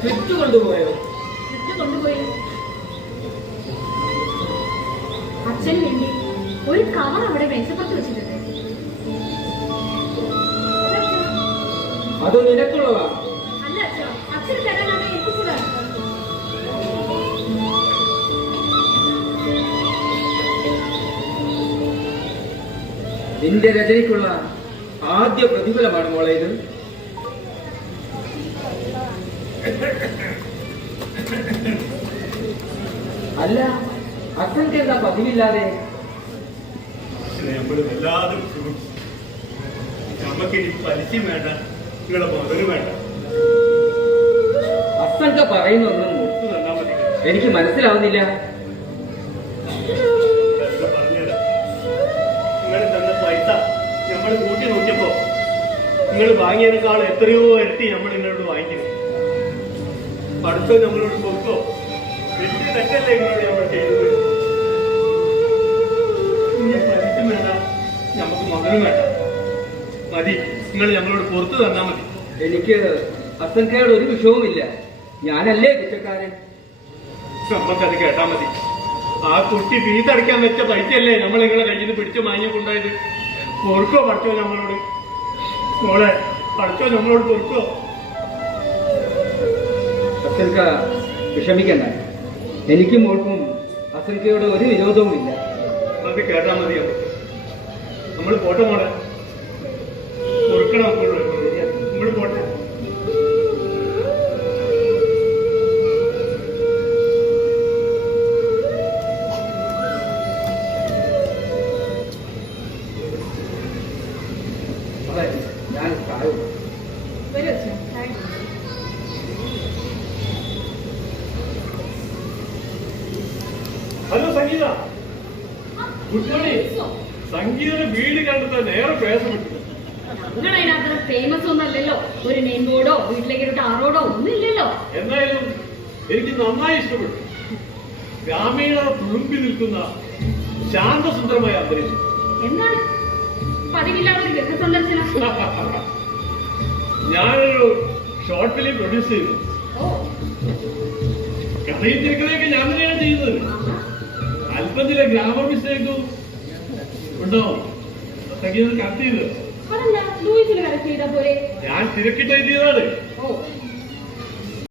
Script കൊണ്ടുപോയോ? Script കൊണ്ടുപോയി. അച്ഛന് വേണ്ടി ഒരു കവർ അവിടെ മേശപ്പുറത്ത് വെച്ചിട്ടുണ്ട്. അത് നിനക്കുള്ളതാ? അല്ല അച്ഛാ, അച്ഛന് തരാനാണ് ഏൽപ്പിച്ചതാണ്. നിന്റെ രചനയ്ക്കുള്ള ആദ്യ പ്രതിഫലമാണ് മോളെ ഇത്. അല്ല, അച്ഛൻക്ക് എന്താ പതിവില്ലാതെ? നമുക്കിനി പലിശയും വേണ്ട, നിങ്ങളെ മുതലും വേണ്ട. അച്ഛൻക്ക് പറയുന്നൊന്നും തന്നാ മതി. എനിക്ക് മനസ്സിലാവുന്നില്ല. പറഞ്ഞുതരാം. നിങ്ങൾ തന്ന പൈസ നമ്മൾ കൂട്ടി നോക്കിയപ്പോ നിങ്ങൾ വാങ്ങിയതിനേക്കാൾ എത്രയോ ഇരട്ടി നമ്മൾ നിങ്ങളോട് വാങ്ങിക്കുന്നത്. അടുത്ത നമ്മളോട് കൊടുക്കോ? വലിയ തെറ്റല്ലേ നിങ്ങളോട് നമ്മൾ ചെയ്തത്? ഇനി പലിശയും വേണ്ട, നമുക്ക് മുതലും വേണ്ട. മതി, നിങ്ങൾ ഞങ്ങളോട് പുറത്തു തന്നാ മതി. എനിക്ക് അച്ഛൻക്കയോട് ഒരു വിഷയവുമില്ല. ഞാനല്ലേ കുറ്റക്കാരൻ. നമ്മക്കത് കേട്ടാ മതി. ആ കുട്ടി ഫീസടയ്ക്കാൻ വെച്ച പൈസയല്ലേ നമ്മൾ നിങ്ങളെ കയ്യിൽ നിന്ന് പിടിച്ചു വാങ്ങിക്കൊണ്ടായത്. പൊറുക്കോ പഠിച്ചോ നമ്മളോട്? മോളെ പഠിച്ചോ നമ്മളോട് പൊറുക്കോ? അച്ഛൻക്ക വിഷമിക്കണ്ട. എനിക്കും മോൾക്കും അച്ഛൻക്കയോട് ഒരു വിരോധവുമില്ല. നമുക്ക് കേട്ടാ മതി. നമ്മൾ പോട്ടെ മോളെ, പൊറുക്കണം. നമ്മൾ പോട്ടെ. ഞാൻ താഴെ വരൂ അച്ഛാ. Thank you. Hello Sangeetha, good morning. സംഗീതയുടെ വീട് കണ്ടിട്ട് ഏറെ പ്രയാസപ്പെട്ടു. നിങ്ങൾ അതിനകത്ത് ഫേമസ് ഒന്നും അല്ലല്ലോ. ഒരു നെയിം ബോർഡോ വീട്ടിലേക്ക് ഒരു ടാറോഡോ ഒന്നും ഇല്ലല്ലോ. എന്തായാലും എനിക്ക് നന്നായി ഇഷ്ടപ്പെട്ടു. ഗ്രാമീണ തുളുമ്പി നിൽക്കുന്ന ശാന്തസുന്ദരമായ അന്തരീക്ഷം. എന്താണ് പതിവില്ലാതെ ഒരു ഗൃഹസന്ദർശനം? ഞാനൊരു ഷോർട്ട് ഫിലിം പ്രൊഡ്യൂസ് ചെയ്തു. ഓ, കഥയും തിരക്കഥയൊക്കെ ഞാൻ തന്നെയാണ് ചെയ്യുന്നത്. അല്പം ചില ഗ്രാമർ മിസ്റ്റേക്കും ഉണ്ടാവും. സംഗീതം കറക്റ്റ് ചെയ്ത് അതെന്താ ലൂയിസിന് കറക്റ്റ് ചെയ്താ പോലെ? ഞാൻ തിരക്കിട്ട് എഴുതിയതാണ്.